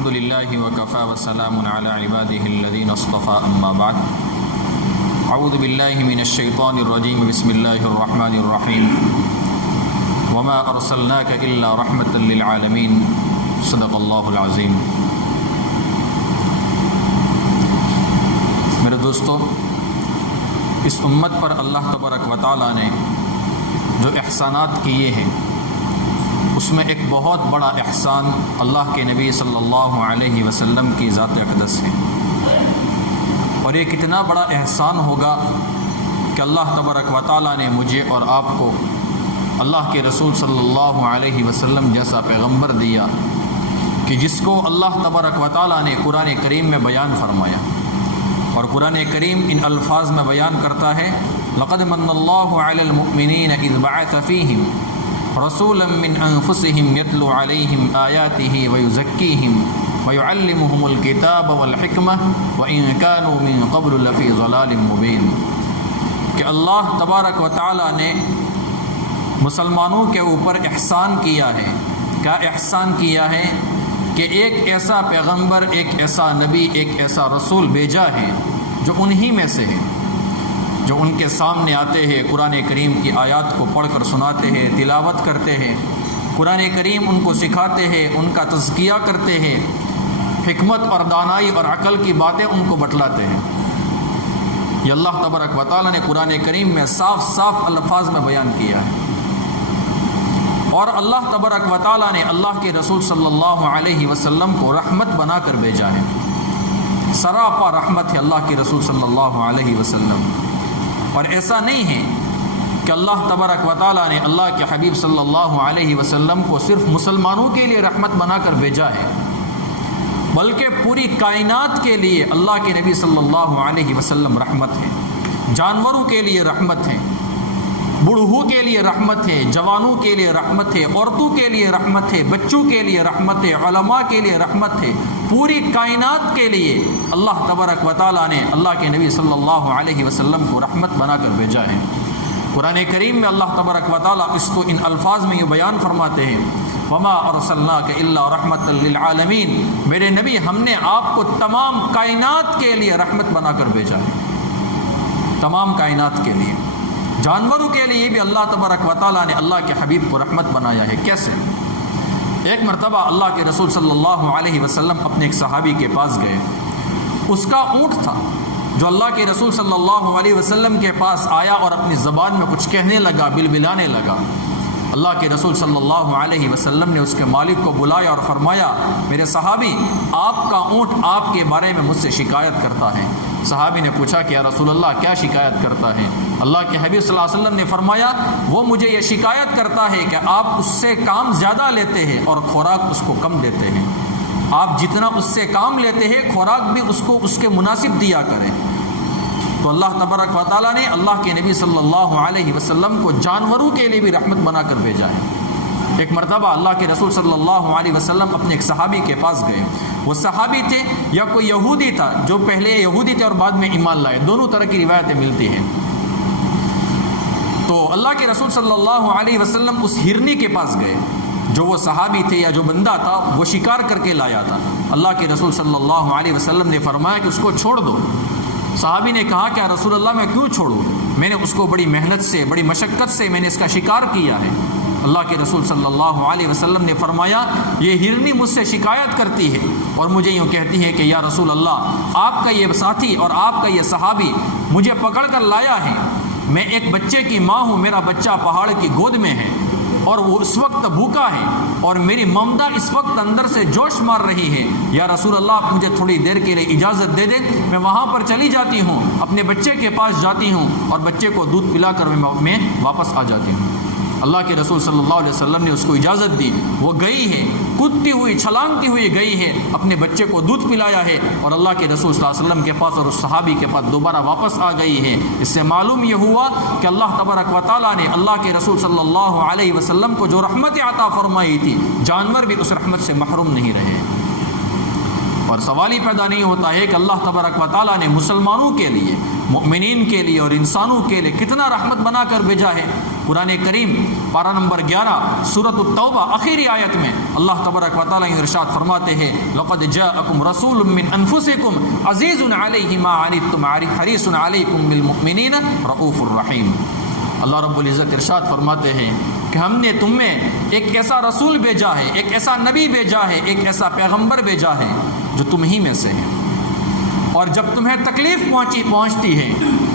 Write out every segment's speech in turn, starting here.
الحمد لله وكفى وسلام على عباده الذين اصطفى أما بعد أعوذ بالله من الشيطان الرجيم بسم الله الرحمن الرحيم وما أرسلناك إلا رحمة للعالمين صدق الله العظيم۔ میرے دوستو، اس امت پر اللہ تبارک و تعالیٰ نے جو احسانات کیے ہیں اس میں ایک بہت بڑا احسان اللہ کے نبی صلی اللہ علیہ وسلم کی ذات اقدس ہے، اور یہ کتنا بڑا احسان ہوگا کہ اللہ تبارک و تعالیٰ نے مجھے اور آپ کو اللہ کے رسول صلی اللہ علیہ وسلم جیسا پیغمبر دیا کہ جس کو اللہ تبارک و تعالیٰ نے قرآن کریم میں بیان فرمایا، اور قرآن کریم ان الفاظ میں بیان کرتا ہے لقد من اللہ علی المؤمنین اذ بعث فیہم رسولا من انفسهم يتلو عليهم آیاته ويزكيهم ويعلمهم الكتاب والحکمة وإن كانوا من قبل لفی ضلال مبین، کہ اللہ تبارک و تعالی نے مسلمانوں کے اوپر احسان کیا ہے۔ کیا احسان کیا ہے؟ کہ ایک ایسا پیغمبر، ایک ایسا نبی، ایک ایسا رسول بھیجا ہے جو انہی میں سے ہے، جو ان کے سامنے آتے ہیں، قرآن کریم کی آیات کو پڑھ کر سناتے ہیں، تلاوت کرتے ہیں، قرآن کریم ان کو سکھاتے ہیں، ان کا تزکیہ کرتے ہیں، حکمت اور دانائی اور عقل کی باتیں ان کو بتلاتے ہیں۔ یہ اللہ تبارک و تعالیٰ نے قرآن کریم میں صاف صاف الفاظ میں بیان کیا ہے، اور اللہ تبارک و تعالیٰ نے اللہ کے رسول صلی اللہ علیہ وسلم کو رحمت بنا کر بھیجا ہے۔ سراپا رحمت ہے اللہ کے رسول صلی اللہ علیہ وسلم۔ اور ایسا نہیں ہے کہ اللہ تبارک و تعالیٰ نے اللہ کے حبیب صلی اللہ علیہ وسلم کو صرف مسلمانوں کے لیے رحمت بنا کر بھیجا ہے، بلکہ پوری کائنات کے لیے اللہ کے نبی صلی اللہ علیہ وسلم رحمت ہے۔ جانوروں کے لیے رحمت ہے، بوڑھوں کے لیے رحمت ہے، جوانوں کے لیے رحمت ہے، عورتوں کے لیے رحمت ہے، بچوں کے لیے رحمت ہے، علماء کے لیے رحمت ہے۔ پوری کائنات کے لیے اللہ تبارک و تعالیٰ نے اللہ کے نبی صلی اللہ علیہ وسلم کو رحمت بنا کر بھیجا ہے۔ قرآن کریم میں اللہ تبارک و تعالیٰ اس کو ان الفاظ میں یہ بیان فرماتے ہیں وما ارسلناک الا رحمت للعالمین، میرے نبی ہم نے آپ کو تمام کائنات کے لیے رحمت بنا کر بھیجا ہے، تمام کائنات کے لیے۔ جانوروں کے لیے بھی اللہ تبارک و تعالیٰ نے اللہ کے حبیب کو رحمت بنایا ہے۔ کیسے؟ ایک مرتبہ اللہ کے رسول صلی اللہ علیہ وسلم اپنے ایک صحابی کے پاس گئے، اس کا اونٹ تھا جو اللہ کے رسول صلی اللہ علیہ وسلم کے پاس آیا اور اپنی زبان میں کچھ کہنے لگا، بلبلانے لگا۔ اللہ کے رسول صلی اللہ علیہ وسلم نے اس کے مالک کو بلایا اور فرمایا میرے صحابی، آپ کا اونٹ آپ کے بارے میں مجھ سے شکایت کرتا ہے۔ صحابی نے پوچھا کہ یا رسول اللہ کیا شکایت کرتا ہے؟ اللہ کے حبیب صلی اللہ علیہ وسلم نے فرمایا وہ مجھے یہ شکایت کرتا ہے کہ آپ اس سے کام زیادہ لیتے ہیں اور خوراک اس کو کم دیتے ہیں۔ آپ جتنا اس سے کام لیتے ہیں خوراک بھی اس کو اس کے مناسب دیا کریں۔ تو اللہ تبارک و تعالیٰ نے اللہ کے نبی صلی اللہ علیہ وسلم کو جانوروں کے لیے بھی رحمت بنا کر بھیجا ہے۔ ایک مرتبہ اللہ کے رسول صلی اللہ علیہ وسلم اپنے ایک صحابی کے پاس گئے۔ وہ صحابی تھے یا کوئی یہودی تھا جو پہلے یہودی تھے اور بعد میں ایمان لائے، دونوں طرح کی روایتیں ملتی ہیں۔ تو اللہ کے رسول صلی اللہ علیہ وسلم اس ہرنی کے پاس گئے جو وہ صحابی تھے یا جو بندہ تھا وہ شکار کر کے لایا تھا۔ اللہ کے رسول صلی اللہ علیہ وسلم نے فرمایا کہ اس کو چھوڑ دو۔ صحابی نے کہا کہ رسول اللہ میں کیوں چھوڑوں؟ میں نے اس کو بڑی محنت سے، بڑی مشقت سے میں نے اس کا شکار کیا ہے۔ اللہ کے رسول صلی اللہ علیہ وسلم نے فرمایا یہ ہرنی مجھ سے شکایت کرتی ہے اور مجھے یوں کہتی ہے کہ یا رسول اللہ آپ کا یہ ساتھی اور آپ کا یہ صحابی مجھے پکڑ کر لایا ہے، میں ایک بچے کی ماں ہوں، میرا بچہ پہاڑ کی گود میں ہے اور وہ اس وقت بھوکا ہے اور میری ممتا اس وقت اندر سے جوش مار رہی ہے، یا رسول اللہ آپ مجھے تھوڑی دیر کے لیے اجازت دے دیں، میں وہاں پر چلی جاتی ہوں، اپنے بچے کے پاس جاتی ہوں اور بچے کو دودھ پلا کر میں واپس آ جاتی ہوں۔ اللہ کے رسول صلی اللہ علیہ وسلم نے اس کو اجازت دی، وہ گئی ہے، کودتی ہوئی چھلانگتی ہوئی گئی ہے، اپنے بچے کو دودھ پلایا ہے اور اللہ کے رسول صلی اللہ علیہ وسلم کے پاس اور اس صحابی کے پاس دوبارہ واپس آ گئی ہے۔ اس سے معلوم یہ ہوا کہ اللہ تبارک و تعالیٰ نے اللہ کے رسول صلی اللہ علیہ وسلم کو جو رحمت عطا فرمائی تھی، جانور بھی اس رحمت سے محروم نہیں رہے۔ اور سوال ہی پیدا نہیں ہوتا ہے کہ اللہ تبارک و تعالیٰ نے مسلمانوں کے لیے، مؤمنین کے لیے اور انسانوں کے لیے کتنا رحمت بنا کر بھیجا ہے۔ قرآن کریم پارہ نمبر 11 سورۃ التوبہ آخری آیت میں اللہ تبارک و تعالیٰ ارشاد فرماتے ہیں لقد جاءکم رسول من انفسکم عزیز علیہ ما عنتم حریص علیکم بالمؤمنین رؤوف الرحیم۔ اللہ رب العزت ارشاد فرماتے ہیں کہ ہم نے تم میں ایک ایسا رسول بھیجا ہے، ایک ایسا نبی بھیجا ہے، ایک ایسا پیغمبر بھیجا ہے جو تم ہی میں سے ہے، اور جب تمہیں تکلیف پہنچتی ہے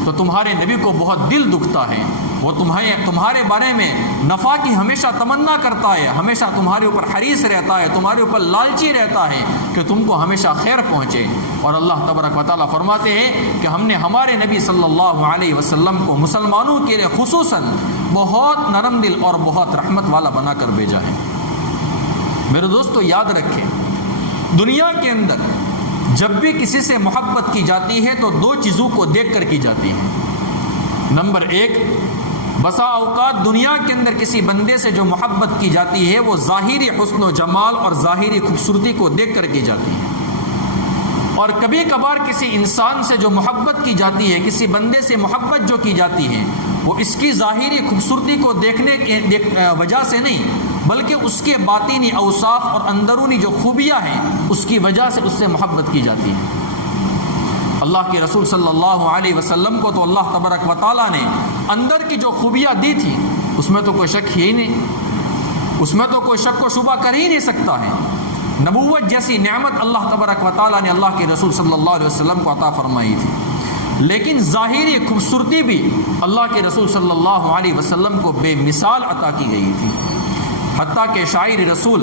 تو تمہارے نبی کو بہت دل دکھتا ہے، وہ تمہارے بارے میں نفع کی ہمیشہ تمنا کرتا ہے، ہمیشہ تمہارے اوپر حریص رہتا ہے، تمہارے اوپر لالچی رہتا ہے کہ تم کو ہمیشہ خیر پہنچے۔ اور اللہ تبارک و تعالیٰ فرماتے ہیں کہ ہم نے ہمارے نبی صلی اللہ علیہ وسلم کو مسلمانوں کے لیے خصوصاً بہت نرم دل اور بہت رحمت والا بنا کر بھیجا ہے۔ میرے دوستو یاد رکھیں، دنیا کے اندر جب بھی کسی سے محبت کی جاتی ہے تو دو چیزوں کو دیکھ کر کی جاتی ہے۔ نمبر 1، بسا اوقات دنیا کے اندر کسی بندے سے جو محبت کی جاتی ہے وہ ظاہری حسن و جمال اور ظاہری خوبصورتی کو دیکھ کر کی جاتی ہے، اور کبھی کبھار کسی انسان سے جو محبت کی جاتی ہے، کسی بندے سے محبت جو کی جاتی ہے، وہ اس کی ظاہری خوبصورتی کو دیکھنے کی وجہ سے نہیں بلکہ اس کے باطنی اوصاف اور اندرونی جو خوبیاں ہیں اس کی وجہ سے اس سے محبت کی جاتی ہے۔ اللہ کے رسول صلی اللہ علیہ وسلم کو تو اللہ تبارک و تعالیٰ نے اندر کی جو خوبیاں دی تھی اس میں تو کوئی شک ہی نہیں، اس میں تو کوئی شک و شبہ کر ہی نہیں سکتا ہے۔ نبوت جیسی نعمت اللہ تبارک و تعالیٰ نے اللہ کے رسول صلی اللہ علیہ وسلم کو عطا فرمائی تھی، لیکن ظاہری خوبصورتی بھی اللہ کے رسول صلی اللہ علیہ وسلم کو بے مثال عطا کی گئی تھی، حتیٰ کہ شاعر رسول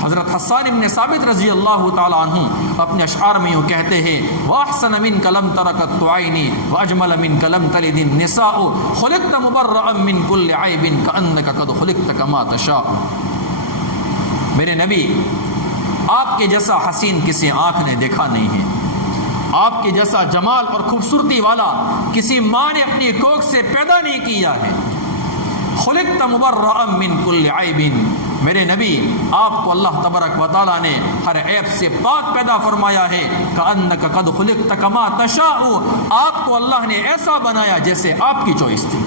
حضرت حسان ابن ثابت رضی اللہ تعالیٰ عنہ اپنے اشعار میں یوں کہتے ہیں وَأَحْسَنَ مِنْكَ لَمْ تَرَكَتْ عَيْنِي وَأَجْمَلَ مِنْكَ لَمْ تَلِدِ النِّسَاءُ خُلِقْتَ مُبَرَّأً مِنْ كُلِّ عَيْبٍ كَأَنَّكَ قَدْ خُلِقْتَ كَمَا تَشَاءُ۔ میرے نبی، آپ کے جیسا حسین کسی آنکھ نے دیکھا نہیں ہے، آپ کے جیسا جمال اور خوبصورتی والا کسی ماں نے اپنی کوکھ سے پیدا نہیں کیا ہے۔ خلقت مبرأ من کل عیب، میرے نبی آپ کو اللہ تبارک و تعالیٰ نے ہر عیب سے پاک پیدا فرمایا ہے۔ کأنک قد خلقت کما تشاء، آپ کو اللہ نے ایسا بنایا جیسے آپ کی چوائس تھی،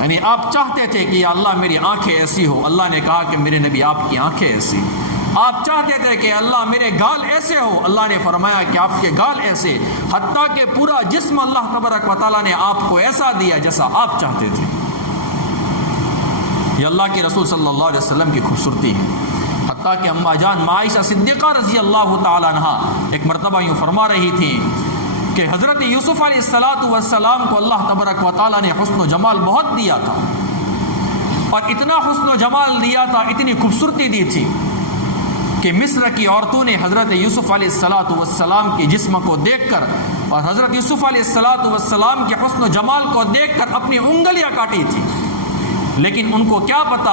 یعنی آپ چاہتے تھے کہ یا اللہ میری آنکھیں ایسی ہو، اللہ نے کہا کہ میرے نبی آپ کی آنکھیں ایسی۔ آپ چاہتے تھے کہ اللہ میرے گال ایسے ہو، اللہ نے فرمایا کہ آپ کے گال ایسے، حتیٰ کہ پورا جسم اللہ تبارک و تعالیٰ نے آپ کو ایسا دیا جیسا آپ چاہتے تھے۔ یہ اللہ کے رسول صلی اللہ علیہ وسلم کی خوبصورتی ہے، حتیٰ کہ اماں جان عائشہ صدیقہ رضی اللہ تعالیٰ عنہ ایک مرتبہ یوں فرما رہی تھی کہ حضرت یوسف علیہ السلام کو اللہ تبارک و تعالیٰ نے حسن و جمال بہت دیا تھا، اور اتنا حسن و جمال دیا تھا، اتنی خوبصورتی دی تھی کہ مصر کی عورتوں نے حضرت یوسف علیہ السلام کے جسم کو دیکھ کر اور حضرت یوسف علیہ السلام کے حسن و جمال کو دیکھ کر اپنی انگلیاں کاٹی تھی، لیکن ان کو کیا پتا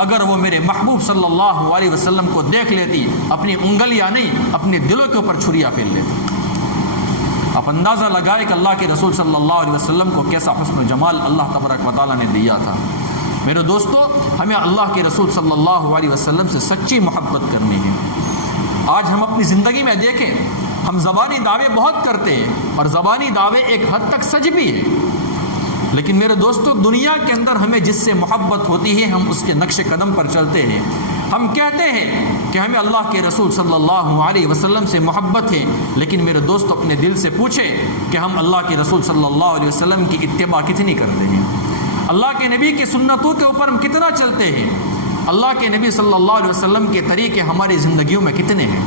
اگر وہ میرے محبوب صلی اللہ علیہ وسلم کو دیکھ لیتی اپنی انگلیاں نہیں اپنے دلوں کے اوپر چھریاں پھیر لیتی۔ آپ اندازہ لگائے کہ اللہ کے رسول صلی اللہ علیہ وسلم کو کیسا حسن و جمال اللہ تبارک و تعالیٰ نے دیا تھا۔ میرے دوستو، ہمیں اللہ کے رسول صلی اللہ علیہ وسلم سے سچی محبت کرنی ہے۔ آج ہم اپنی زندگی میں دیکھیں، ہم زبانی دعوے بہت کرتے ہیں اور زبانی دعوے ایک حد تک سچ بھی ہے، لیکن میرے دوستو دنیا کے اندر ہمیں جس سے محبت ہوتی ہے ہم اس کے نقش قدم پر چلتے ہیں۔ ہم کہتے ہیں کہ ہمیں اللہ کے رسول صلی اللہ علیہ وسلم سے محبت ہے، لیکن میرے دوست اپنے دل سے پوچھیں کہ ہم اللہ کے رسول صلی اللہ علیہ وسلم کی اتباع کتنی کرتے ہیں، اللہ کے نبی کی سنتوں کے اوپر ہم کتنا چلتے ہیں، اللہ کے نبی صلی اللہ علیہ وسلم کے طریقے ہماری زندگیوں میں کتنے ہیں۔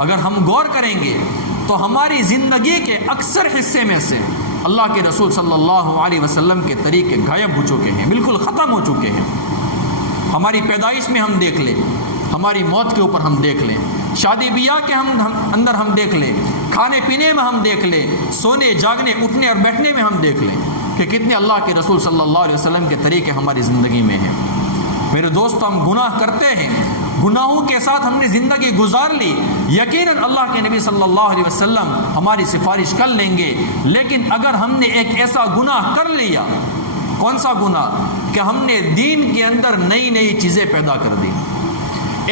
اگر ہم غور کریں گے تو ہماری زندگی کے اکثر حصے میں سے اللہ کے رسول صلی اللہ علیہ وسلم کے طریقے غائب ہو چکے ہیں، بالکل ختم ہو چکے ہیں۔ ہماری پیدائش میں ہم دیکھ لیں، ہماری موت کے اوپر ہم دیکھ لیں، شادی بیاہ کے اندر ہم دیکھ لیں، کھانے پینے میں ہم دیکھ لیں، سونے جاگنے اٹھنے اور بیٹھنے میں ہم دیکھ لیں کہ کتنے اللہ کے رسول صلی اللہ علیہ وسلم کے طریقے ہماری زندگی میں ہیں۔ میرے دوست، ہم گناہ کرتے ہیں، گناہوں کے ساتھ ہم نے زندگی گزار لی، یقیناً اللہ کے نبی صلی اللہ علیہ وسلم ہماری سفارش کر لیں گے، لیکن اگر ہم نے ایک ایسا گناہ کر لیا، کون سا گناہ کہ ہم نے دین کے اندر نئی نئی چیزیں پیدا کر دی،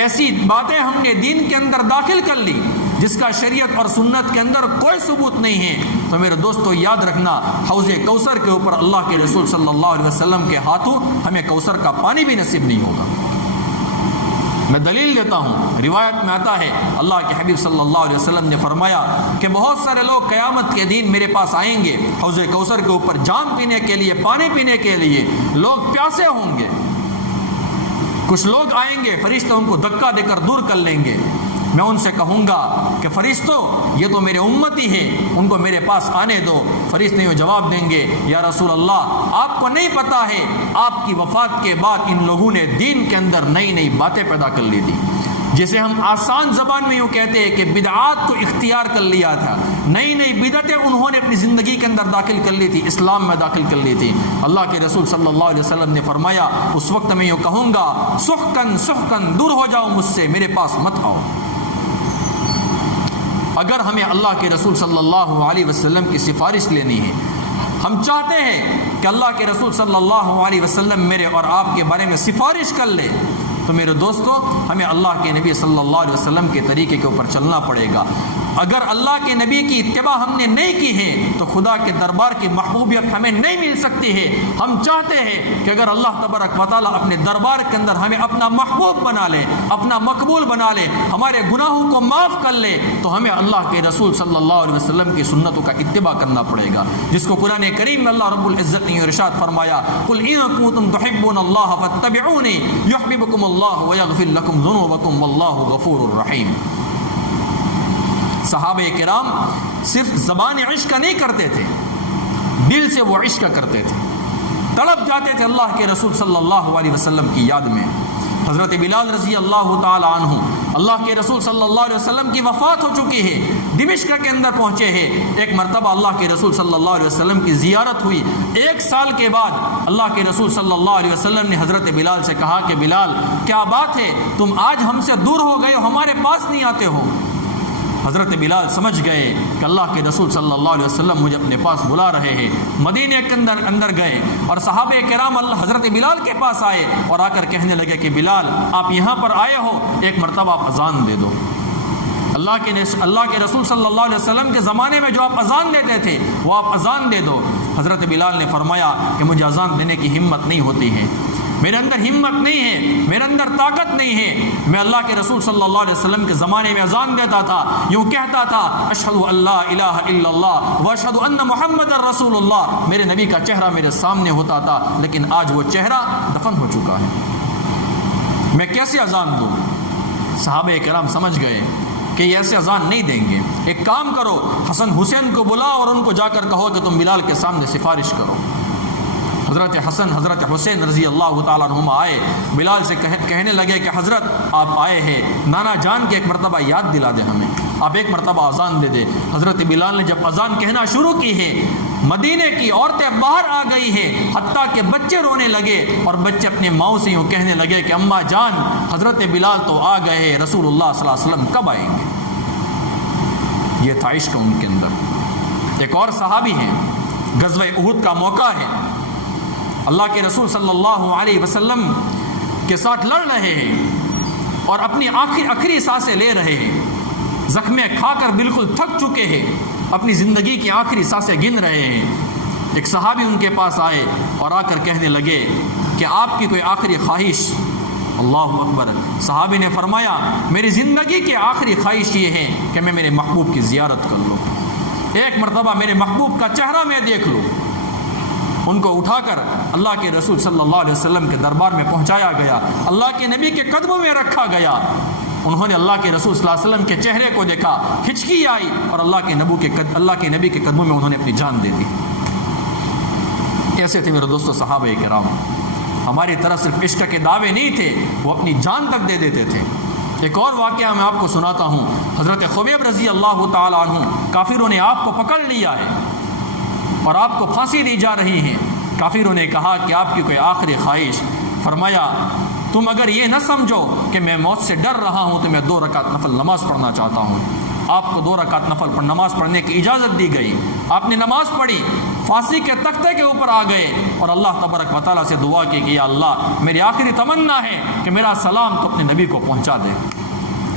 ایسی باتیں ہم نے دین کے اندر داخل کر لی جس کا شریعت اور سنت کے اندر کوئی ثبوت نہیں ہے، تو میرے دوستو یاد رکھنا حوض کوثر کے اوپر اللہ کے رسول صلی اللہ علیہ وسلم کے ہاتھوں ہمیں کوثر کا پانی بھی نصیب نہیں ہوگا۔ میں دلیل دیتا ہوں، روایت میں آتا ہے اللہ کے حبیب صلی اللہ علیہ وسلم نے فرمایا کہ بہت سارے لوگ قیامت کے دن میرے پاس آئیں گے حوض کوثر کے اوپر جام پینے کے لیے، پانی پینے کے لیے، لوگ پیاسے ہوں گے، کچھ لوگ آئیں گے، فرشتے ان کو دھکا دے کر دور کر لیں گے، میں ان سے کہوں گا کہ فرشتوں یہ تو میرے امتی ہیں، ان کو میرے پاس آنے دو۔ فرشتے یوں جواب دیں گے یا رسول اللہ آپ کو نہیں پتا ہے آپ کی وفات کے بعد ان لوگوں نے دین کے اندر نئی نئی باتیں پیدا کر لی تھی، جسے ہم آسان زبان میں یوں کہتے ہیں کہ بدعات کو اختیار کر لیا تھا، نئی نئی بدعتیں انہوں نے اپنی زندگی کے اندر داخل کر لی تھی، اسلام میں داخل کر لی تھی۔ اللہ کے رسول صلی اللہ علیہ وسلم نے فرمایا اس وقت میں یوں کہوں گا سحقن سحقن، دور ہو جاؤ مجھ سے، میرے پاس مت آؤ۔ اگر ہمیں اللہ کے رسول صلی اللہ علیہ وسلم کی سفارش لینی ہے، ہم چاہتے ہیں کہ اللہ کے رسول صلی اللہ علیہ وسلم میرے اور آپ کے بارے میں سفارش کر لے، تو میرے دوستوں ہمیں اللہ کے نبی صلی اللہ علیہ وسلم کے طریقے کے اوپر چلنا پڑے گا۔ اگر اللہ کے نبی کی اتباع ہم نے نہیں کی ہے تو خدا کے دربار کی محبوبیت ہمیں نہیں مل سکتی ہے۔ ہم چاہتے ہیں کہ اگر اللہ تبارک و تعالیٰ اپنے دربار کے اندر ہمیں اپنا محبوب بنا لے، اپنا مقبول بنا لے، ہمارے گناہوں کو معاف کر لے، تو ہمیں اللہ کے رسول صلی اللہ علیہ وسلم کی سنتوں کا اتباع کرنا پڑے گا، جس کو قرآن کریم میں اللہ رب العزت نے ارشاد فرمایا قل ان کنتم تحبون اللہ فاتبعونی یحببکم اللہ ویغفر لکم ذنوبکم واللہ غفور الرحیم۔ صحابہ کرام صرف زبان عشق نہیں کرتے تھے، دل سے وہ عشق کرتے تھے، تڑپ جاتے تھے اللہ کے رسول صلی اللہ علیہ وسلم کی یاد میں۔ حضرت بلال رضی اللہ تعالی عنہ، اللہ کے رسول صلی اللہ علیہ وسلم کی وفات ہو چکی ہے، دمشق کے اندر پہنچے ہیں، ایک مرتبہ اللہ کے رسول صلی اللہ علیہ وسلم کی زیارت ہوئی، 1 سال کے بعد اللہ کے رسول صلی اللہ علیہ وسلم نے حضرت بلال سے کہا کہ بلال کیا بات ہے، تم آج ہم سے دور ہو گئے ہو، ہمارے پاس نہیں آتے ہو۔ حضرت بلال سمجھ گئے کہ اللہ کے رسول صلی اللہ علیہ وسلم مجھے اپنے پاس بلا رہے ہیں، مدینے کے اندر گئے اور صحابہ کرام حضرت بلال کے پاس آئے اور آ کر کہنے لگے کہ بلال آپ یہاں پر آئے ہو، ایک مرتبہ آپ اذان دے دو۔ اللہ کے رسول صلی اللہ علیہ وسلم کے زمانے میں جو آپ اذان دیتے تھے وہ آپ اذان دے دو۔ حضرت بلال نے فرمایا کہ مجھے اذان دینے کی ہمت نہیں ہوتی ہے، میرے اندر ہمت نہیں ہے، میرے اندر طاقت نہیں ہے۔ میں اللہ کے رسول صلی اللہ علیہ وسلم کے زمانے میں اذان دیتا تھا، یوں کہتا تھا اشہد ان لا الہ الا اللہ واشہد ان محمد رسول اللہ، میرے نبی کا چہرہ میرے سامنے ہوتا تھا، لیکن آج وہ چہرہ دفن ہو چکا ہے، میں کیسے اذان دوں؟ صحابہ کرام سمجھ گئے کہ یہ ایسے اذان نہیں دیں گے، ایک کام کرو حسن حسین کو بلا اور ان کو جا کر کہو کہ تم بلال کے سامنے سفارش کرو۔ حضرت حسن حضرت حسین رضی اللہ تعالیٰ عنہما آئے، بلال سے کہنے لگے کہ حضرت آپ آئے ہیں، نانا جان کے ایک مرتبہ یاد دلا دے ہمیں، آپ ایک مرتبہ اذان دے دے۔ حضرت بلال نے جب اذان کہنا شروع کی ہے، مدینے کی عورتیں باہر آ گئی ہیں، حتیٰ کہ بچے رونے لگے اور بچے اپنے ماؤں سے یوں کہنے لگے کہ اماں جان حضرت بلال تو آ گئے ہیں، رسول اللہ صلی اللہ علیہ وسلم کب آئیں گے؟ یہ تھا عشق ان کے اندر۔ ایک اور صحابی ہیں، غزوہ احد کا موقع ہے، اللہ کے رسول صلی اللہ علیہ وسلم کے ساتھ لڑ رہے ہیں اور اپنی آخری سانسیں لے رہے ہیں، زخمیں کھا کر بالکل تھک چکے ہیں، اپنی زندگی کی آخری سانسیں گن رہے ہیں۔ ایک صحابی ان کے پاس آئے اور آ کر کہنے لگے کہ آپ کی کوئی آخری خواہش؟ اللہ اکبر۔ صحابی نے فرمایا میری زندگی کی آخری خواہش یہ ہے کہ میں میرے محبوب کی زیارت کر لوں، ایک مرتبہ میرے محبوب کا چہرہ میں دیکھ لوں۔ ان کو اٹھا کر اللہ کے رسول صلی اللہ علیہ وسلم کے دربار میں پہنچایا گیا، اللہ کے نبی کے قدموں میں رکھا گیا۔ انہوں نے اللہ کے رسول صلی اللہ علیہ وسلم کے چہرے کو دیکھا، ہچکی آئی اور اللہ کے نبی کے قدموں میں انہوں نے اپنی جان دے دی۔ ایسے تھے میرے دوستو صحابہ کرام، ہماری طرف صرف عشق کے دعوے نہیں تھے، وہ اپنی جان تک دے دیتے تھے۔ ایک اور واقعہ میں آپ کو سناتا ہوں، حضرت خبیب رضی اللہ تعالی عنہ، کافروں نے آپ کو پکڑ لیا ہے اور آپ کو پھانسی دی جا رہی ہے۔ کافروں نے کہا کہ آپ کی کوئی آخری خواہش؟ فرمایا تم اگر یہ نہ سمجھو کہ میں موت سے ڈر رہا ہوں تو میں 2 رکعت نفل نماز پڑھنا چاہتا ہوں۔ آپ کو 2 رکعت نفل نماز پڑھنے کی اجازت دی گئی، آپ نے نماز پڑھی، پھانسی کے تختے کے اوپر آ گئے اور اللہ تبارک و تعالیٰ سے دعا کی کہ یا اللہ میری آخری تمنا ہے کہ میرا سلام تو اپنے نبی کو پہنچا دے۔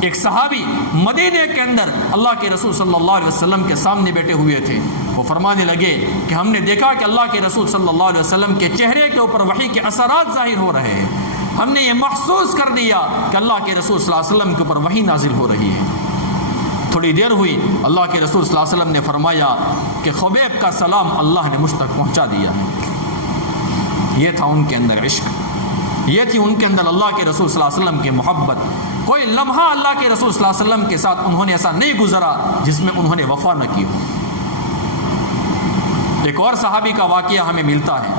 ایک صحابی مدینے کے اندر اللہ کے رسول صلی اللہ علیہ وسلم کے سامنے بیٹھے ہوئے تھے. وہ فرمانے لگے کہ ہم نے دیکھا کہ اللہ کے رسول صلی اللہ علیہ وسلم کے چہرے کے اوپر وحی کے اثرات ظاہر ہو رہے ہیں. ہم نے یہ محسوس کر دیا کہ اللہ کے رسول صلی اللہ علیہ وسلم کے اوپر وحی نازل ہو رہی ہے. تھوڑی دیر ہوئی, اللہ کے رسول صلی اللہ علیہ وسلم نے فرمایا کہ خبیب کا سلام اللہ نے مجھ تک پہنچا دیا ہے. یہ تھا ان کے اندر عشق, یہ تھی ان کے اندر اللہ کے رسول صلی اللہ علیہ وسلم کی محبت. کوئی لمحہ اللہ کے رسول صلی اللہ علیہ وسلم کے ساتھ انہوں نے ایسا نہیں گزرا جس میں انہوں نے وفا نہ کی ہو. ایک اور صحابی کا واقعہ ہمیں ملتا ہے,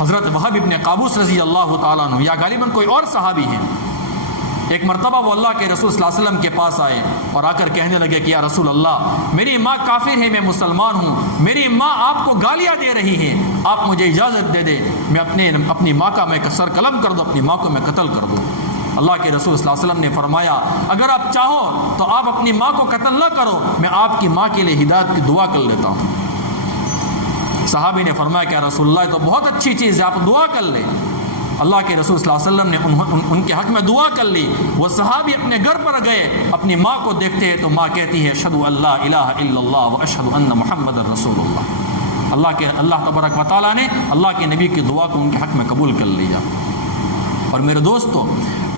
حضرت وہب ابن قابوس رضی اللہ تعالیٰ عنہ, یا غالباً کوئی اور صحابی ہیں. ایک مرتبہ وہ اللہ کے رسول صلی اللہ علیہ وسلم کے پاس آئے اور آ کر کہنے لگے کہ یا رسول اللہ, میری ماں کافر ہے, میں مسلمان ہوں, میری ماں آپ کو گالیاں دے رہی ہے, آپ مجھے اجازت دے دے میں اپنی ماں کا میں سر قلم کر دوں, اپنی ماں کو میں قتل کر دوں. اللہ کے رسول صلی اللہ علیہ وسلم نے فرمایا اگر آپ چاہو تو آپ اپنی ماں کو قتل نہ کرو, میں آپ کی ماں کے لیے ہدایت کی دعا کر لیتا ہوں. صحابی نے فرمایا کہ رسول اللہ تو بہت اچھی چیز ہے, آپ دعا کر لیں. اللہ کے رسول صلی اللہ علیہ وسلم نے ان کے حق میں دعا کر لی. وہ صحابی اپنے گھر پر گئے, اپنی ماں کو دیکھتے ہیں تو ماں کہتی ہے اشہد ان لا الہ الا اللہ و اشہد ان محمد رسول اللہ. اللہ تبارک و تعالیٰ نے اللہ کے نبی کی دعا کو ان کے حق میں قبول کر لیا. اور میرے دوستو,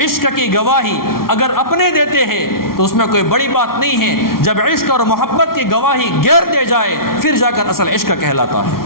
عشق کی گواہی اگر اپنے دیتے ہیں تو اس میں کوئی بڑی بات نہیں ہے. جب عشق اور محبت کی گواہی غیر دے جائے پھر جا کر اصل عشق کہلاتا ہے.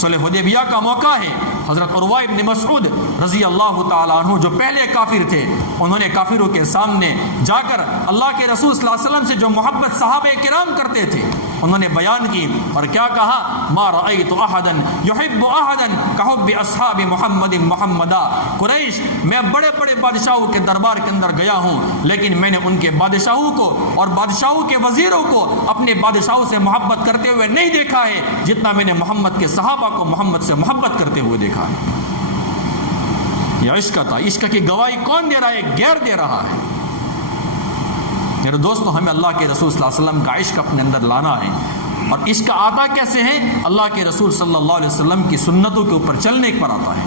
صلح حدیبیہ کا موقع ہے. حضرت عروہ ابن مسعود رضی اللہ تعالیٰ عنہ جو پہلے کافر تھے, انہوں نے کافروں کے سامنے جا کر اللہ کے رسول صلی اللہ علیہ وسلم سے جو محبت صحابہ کرام کرتے تھے انہوں نے بیان کی اور کیا کہا, ما رأیت احدا یحب احدا کحب اصحاب محمد محمدا. قریش, میں بڑے بڑے بادشاہوں کے دربار کے اندر گیا ہوں لیکن میں نے ان کے بادشاہوں کو اور بادشاہوں کے وزیروں کو اپنے بادشاہوں سے محبت کرتے ہوئے نہیں دیکھا ہے جتنا میں نے محمد کے صحابہ کو محمد سے محبت کرتے ہوئے دیکھا. یہ عشق تھا. عشق کی گواہی کون دے رہا ہے؟ غیر دے رہا ہے. میرے دوستو, ہمیں اللہ کے رسول صلی اللہ علیہ وسلم کا عشق اپنے اندر لانا ہے. اور عشق آتا کیسے ہے؟ اللہ کے رسول صلی اللہ علیہ وسلم کی سنتوں کے اوپر چلنے پر آتا ہے.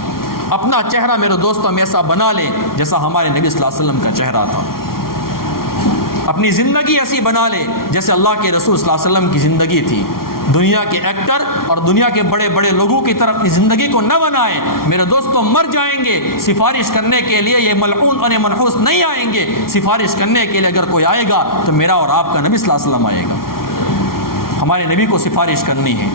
اپنا چہرہ میرے دوستو ہم ایسا بنا لیں جیسا ہمارے نبی صلی اللہ علیہ وسلم کا چہرہ تھا. اپنی زندگی ایسی بنا لے جیسے اللہ کے رسول صلی اللہ علیہ وسلم کی زندگی تھی. دنیا کے ایکٹر اور دنیا کے بڑے بڑے لوگوں کی طرف اپنی زندگی کو نہ بنائیں. میرے دوستوں, مر جائیں گے, سفارش کرنے کے لیے یہ ملعون اور منحوس نہیں آئیں گے. سفارش کرنے کے لیے اگر کوئی آئے گا تو میرا اور آپ کا نبی صلی اللہ علیہ وسلم آئے گا. ہمارے نبی کو سفارش کرنی ہے.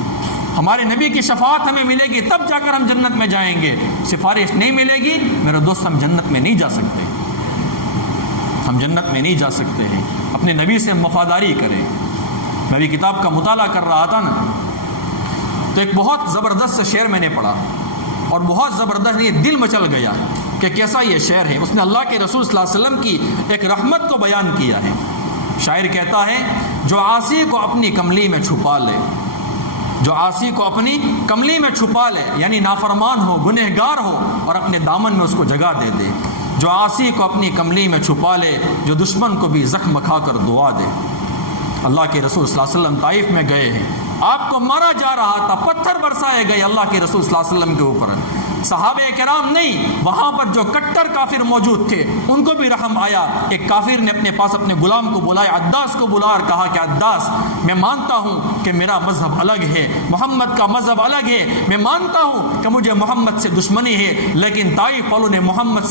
ہمارے نبی کی شفاعت ہمیں ملے گی تب جا کر ہم جنت میں جائیں گے. سفارش نہیں ملے گی میرے دوست, ہم جنت میں نہیں جا سکتے. ہم جنت میں نہیں جا سکتے ہیں. اپنے نبی سے وفاداری کریں. میں بھی کتاب کا مطالعہ کر رہا تھا نا, تو ایک بہت زبردست شعر میں نے پڑھا اور بہت زبردست, یہ دل مچل گیا کہ کیسا یہ شعر ہے. اس نے اللہ کے رسول صلی اللہ علیہ وسلم کی ایک رحمت کو بیان کیا ہے. شاعر کہتا ہے, جو عاصی کو اپنی کملی میں چھپا لے, جو عاصی کو اپنی کملی میں چھپا لے, یعنی نافرمان ہو, گنہگار ہو اور اپنے دامن میں اس کو جگہ دے دے. جو عاصی کو اپنی کملی میں چھپا لے, جو دشمن کو بھی زخم کھا کر دعا دے. اللہ کے رسول صلی اللہ علیہ وسلم طائف میں گئے ہیں, آپ کو مارا جا رہا تھا, پتھر برسائے گئے اللہ کے رسول صلی اللہ علیہ وسلم کے اوپر. صحابہ کرام نہیں, وہاں پر جو کٹر کافر موجود تھے ان کو بھی رحم آیا. ایک کافر نے اپنے پاس اپنے غلام کو بلایا, عداس کو بلا اور کہا کہ عداس, میں مانتا ہوں کہ میرا مذہب الگ ہے, محمد کا مذہب الگ ہے, میں مانتا ہوں کہ مجھے محمد سے دشمنی ہے, لیکن طائف والوں نے محمد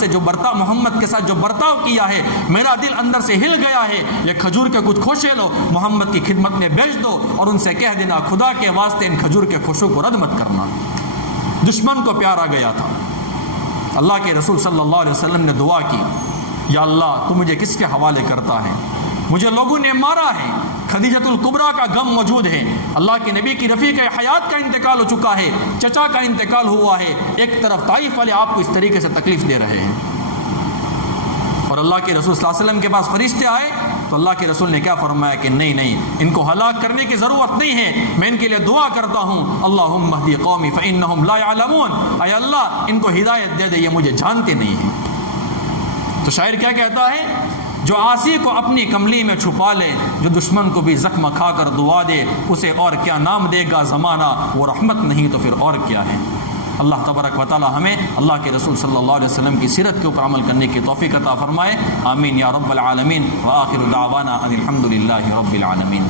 کے ساتھ جو برتاؤ کیا ہے میرا دل اندر سے ہل گیا ہے. یہ کھجور کے کچھ خوشے لو, محمد کی خدمت میں بیچ دو اور ان سے کہہ دینا خدا کے واسطے ان کھجور کے خوشوں کو رد مت کرنا. دشمن کو پیار آ گیا تھا. اللہ کے رسول صلی اللہ علیہ وسلم نے دعا کی, یا اللہ تو مجھے کس کے حوالے کرتا ہے, مجھے لوگوں نے مارا ہے. خدیجۃ الکبریٰ کا غم موجود ہے, اللہ کے نبی کی رفیق حیات کا انتقال ہو چکا ہے, چچا کا انتقال ہوا ہے, ایک طرف طائف والے آپ کو اس طریقے سے تکلیف دے رہے ہیں. اور اللہ کے رسول صلی اللہ علیہ وسلم کے پاس فرشتے آئے تو اللہ کے رسول نے کیا فرمایا کہ نہیں, ان کو ہلاک کرنے کی ضرورت نہیں ہے, میں ان کے لیے دعا کرتا ہوں, اللہم اہدی قومی فانہم لا یعلمون, اے اللہ ان کو ہدایت دے دے, یہ مجھے جانتے نہیں ہیں. تو شاعر کیا کہتا ہے, جو عاصی کو اپنی کملی میں چھپا لے, جو دشمن کو بھی زخم کھا کر دعا دے, اسے اور کیا نام دے گا زمانہ, وہ رحمت نہیں تو پھر اور کیا ہے. اللہ تبارک و تعالی ہمیں اللہ کے رسول صلی اللہ علیہ وسلم کی سیرت کے اوپر عمل کرنے کی توفیق عطا فرمائے، آمین یا رب العالمین۔ وآخر دعوانا ان الحمد للہ رب العالمین۔